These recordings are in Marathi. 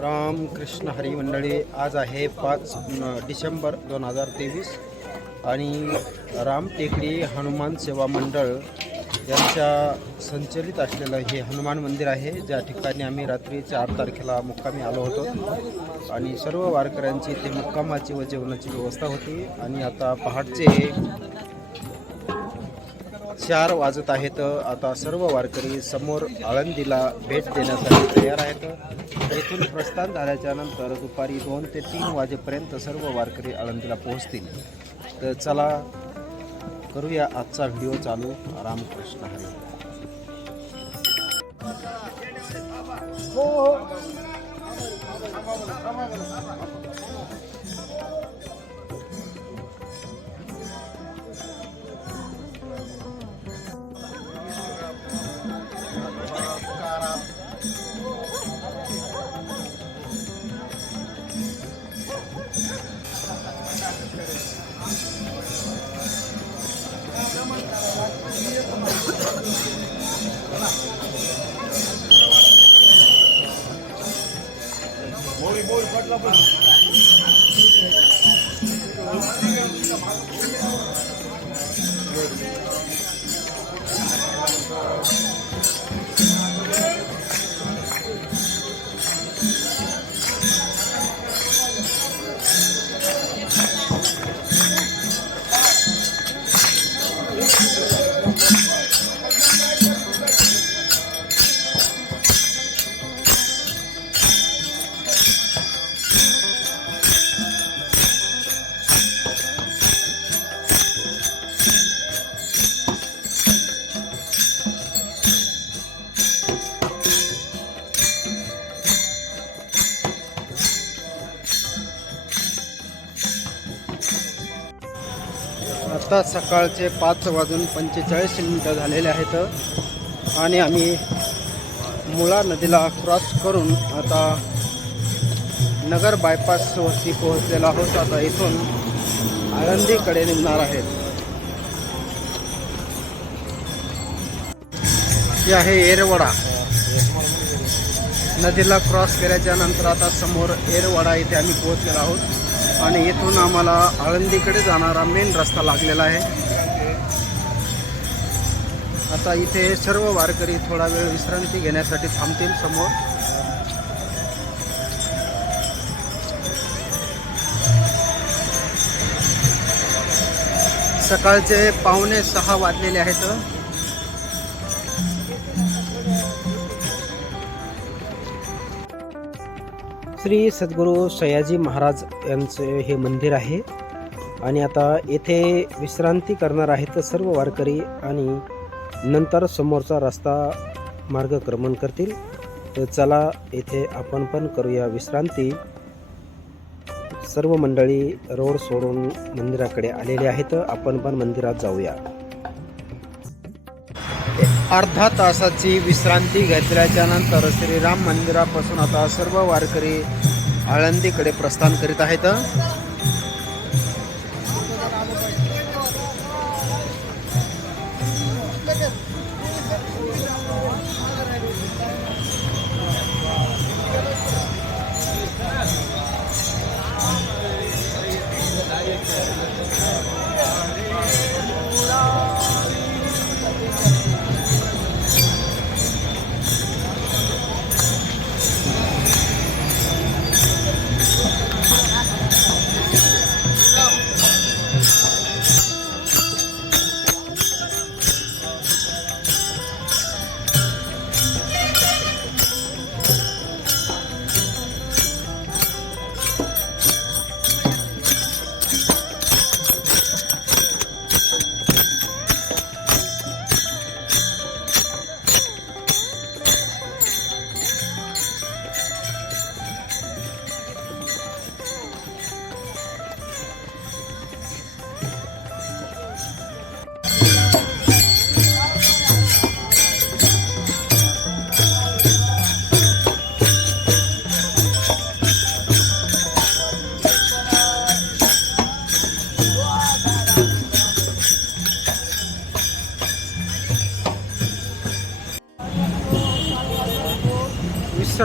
रामकृष्ण हरी मंडळी, आज आहे 5 डिसेंबर 2023 आणि रामटेकडी हनुमान सेवा मंडळ यांच्या संचलित असलेलं हे हनुमान मंदिर आहे, ज्या ठिकाणी आम्ही रात्री 4 तारखेला मुक्कामी आलो होतो आणि सर्व वारकऱ्यांची इथे मुक्कामाची व जेवणाची व्यवस्था होती. आणि आता पहाटचे 4 वाजत आहेत. आता सर्व वारकरी समोर आळंदीला भेट देण्यासाठी तयार आहेत. येथून प्रस्थान झाल्याच्या नंतर दुपारी 2 ते 3 वाजेपर्यंत सर्व वारकरी आळंदीला पोहोचतील. तर चला करूया आजचा व्हिडिओ चालू. रामकृष्ण हरी. आता सकाळचे 5:45 झालेले आहेत आणि आम्ही मुळा नदीला क्रॉस करून आता नगर बायपास वरती पोहोचलेलो आहोत. आता इथून आळंदीकडे निघणार आहेत. हे आहे येरवडा. नदीला क्रॉस केल्याच्या नंतर आता समोर येरवडा इथे आम्ही पोहोचलेलो आहोत आणि इथून आम्हाला आळंदीकडे जाणारा मेन रस्ता लागलेला आहे. आता इथे सर्व वारकरी थोडा वेळ विश्रांती घेण्यासाठी थांबतील समोर. सकाळचे 5:45 वाजलेले आहेत. श्री सद्गुरू सयाजी महाराज यांचे हे मंदिर आहे आणि आता येथे विश्रांती करणार आहेत सर्व वारकरी आणि नंतर समोरचा रस्ता मार्गक्रमण करतील. तर चला येथे आपण पण करूया विश्रांती. सर्व मंडळी रोड सोडून मंदिराकडे आलेले आहेत. आपण पण मंदिरात जाऊया. अर्धा तासाची विश्रांती घेतल्याच्या नंतर श्रीराम मंदिरापासून आता सर्व वारकरी आळंदीकडे प्रस्थान करीत आहेत.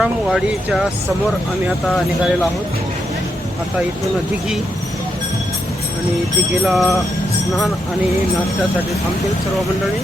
विश्रामवाडीच्या समोर आम्ही आता निघालेलो आहोत. आता इथून दिघी आणि दिघीला स्नान आणि नाश्त्यासाठी थांबतील सर्व मंडळी.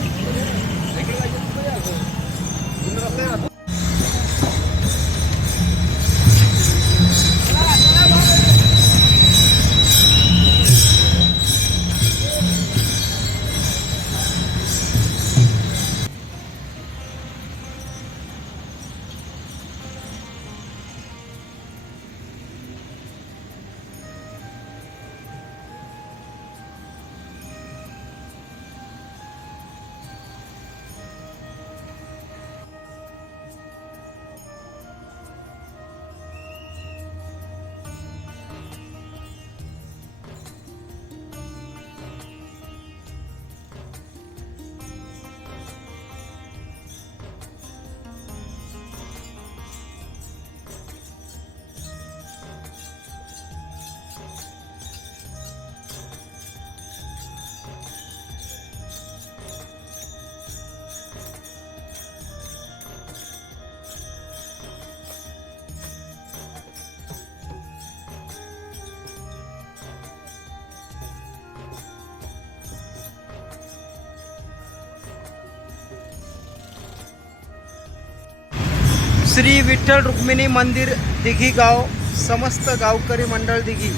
श्री विठ्ठल रुक्मिणी मंदिर दिघी गाव, समस्त गावकरी मंडळ दिघी.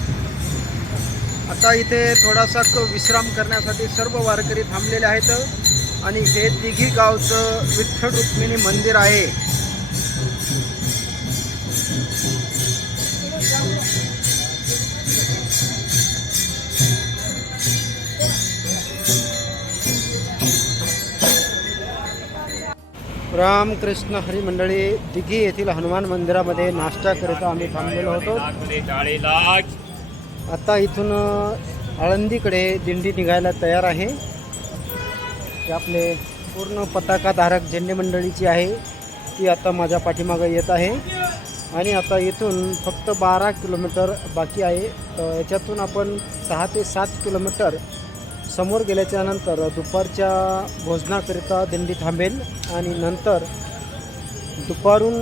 आता इथे थोडासा विश्राम करण्यासाठी सर्व वारकरी थांबलेले आहेत आणि हे दिघी गावचं विठ्ठल रुक्मिणी मंदिर आहे. रामकृष्ण हरी मंडळी, दिघी येथील हनुमान मंदिरामध्ये नाश्ता करिता आम्ही थांबलेलो होतो. आता इथून आळंदीकडे दिंडी निघायला तयार आहे. ते आपले पूर्ण पताकाधारक झेंडे मंडळीची आहे, ती आता माझ्या पाठीमागं येत आहे. आणि आता इथून फक्त 12 किलोमीटर बाकी आहे. याच्यातून आपण 6 ते 7 किलोमीटर समोर गेल्याच्या नंतर दुपारच्या भोजनाकरिता दिंडी थांबेल आणि नंतर दुपारून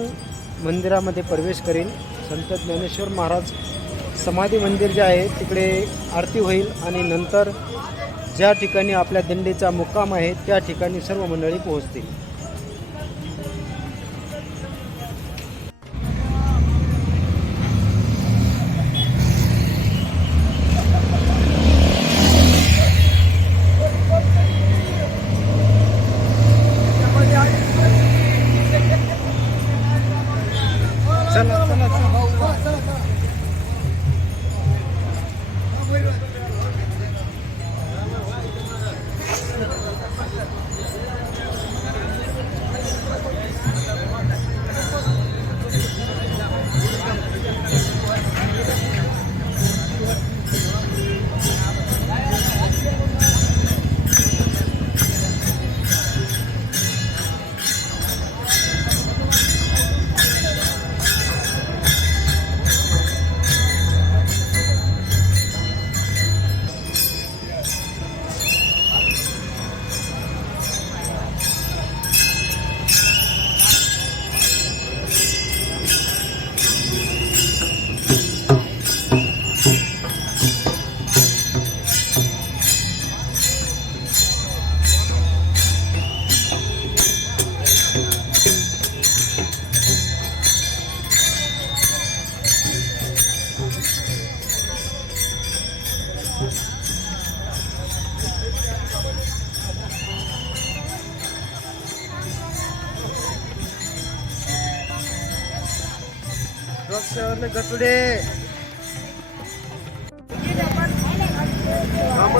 मंदिरामध्ये प्रवेश करेल. संत ज्ञानेश्वर महाराज समाधी मंदिर जे आहे तिकडे आरती होईल आणि नंतर ज्या ठिकाणी आपल्या दिंडीचा मुक्काम आहे त्या ठिकाणी सर्व मंडळी पोहोचतील.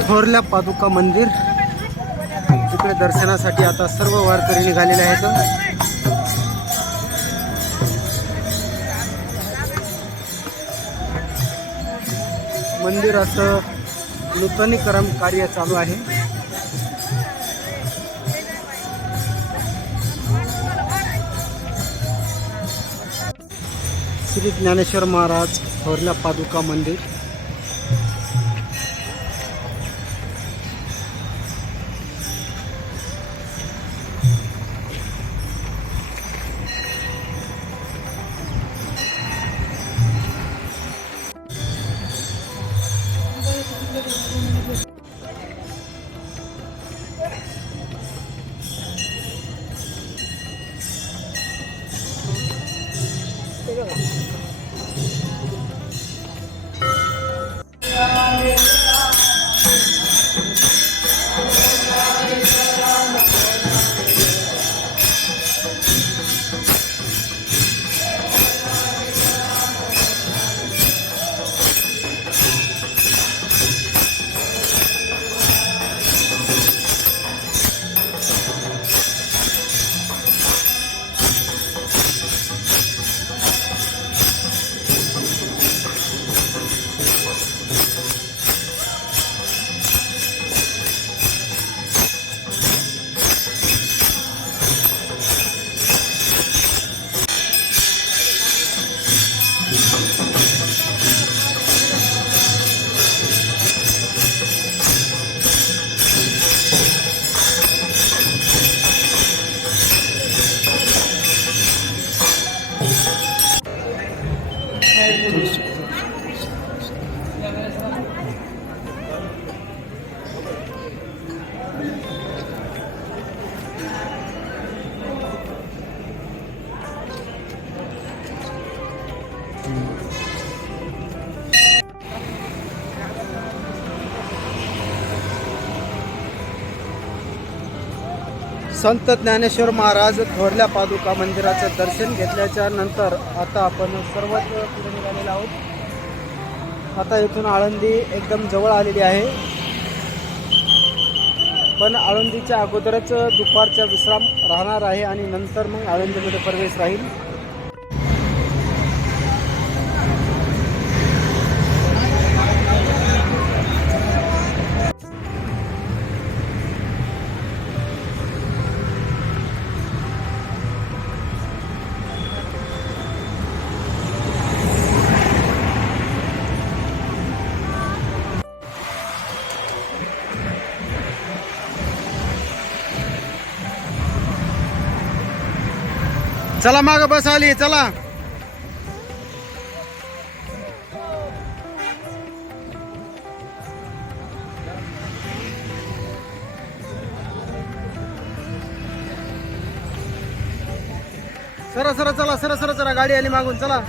थोरल्या पादुका मंदिर, तिकडे दर्शनासाठी आता सर्व वारकरी निघालेले आहेत. मंदिराचं नूतनीकरण कार्य चालू आहे. श्री ज्ञानेश्वर महाराज थोरल्या पादुका मंदिर. संत ज्ञानेश्वर महाराज थोरल्या पादुका मंदिराचं दर्शन घेतल्याच्या नंतर आता आपण सर्वच पुढे निघालेलो आहोत. आता इथून आळंदी एकदम जवळ आलेली आहे, पण आळंदीच्या अगोदरच दुपारचा विश्राम राहणार आहे आणि नंतर मग आळंदीमध्ये प्रवेश राहील. चला माग बस आली, चला. सर सर चला, सर सर चला, गाडी आली मागून, चला.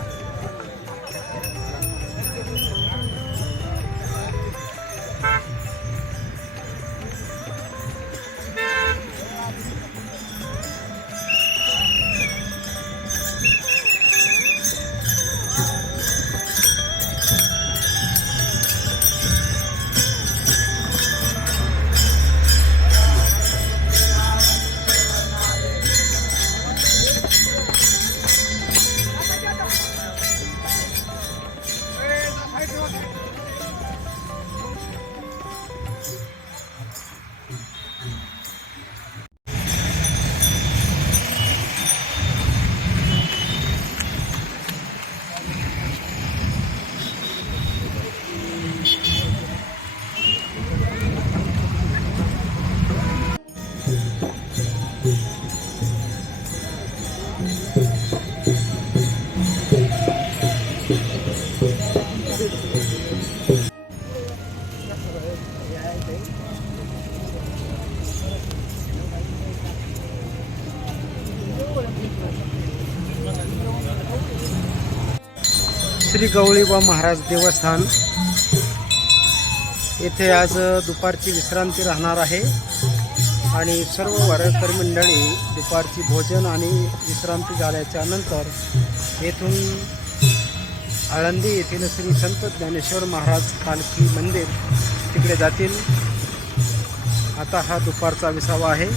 श्री गवळीबा महाराज देवस्थान येथे आज दुपारची विश्रांती राहणार आहे आणि सर्व वारकरी मंडळी दुपारची भोजन आणि विश्रांती झाल्याच्या नंतर येथून आळंदी येथील श्री संत ज्ञानेश्वर महाराज पालखी मंदिर तिकडे जातील. आता हा दुपारचा विसावा आहे.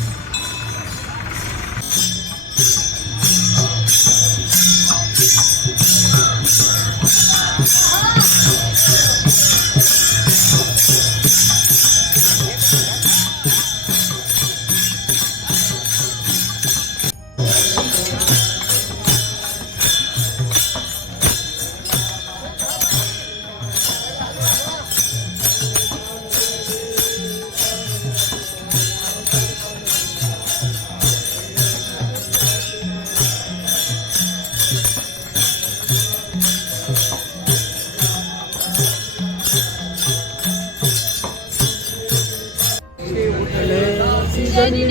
पाणी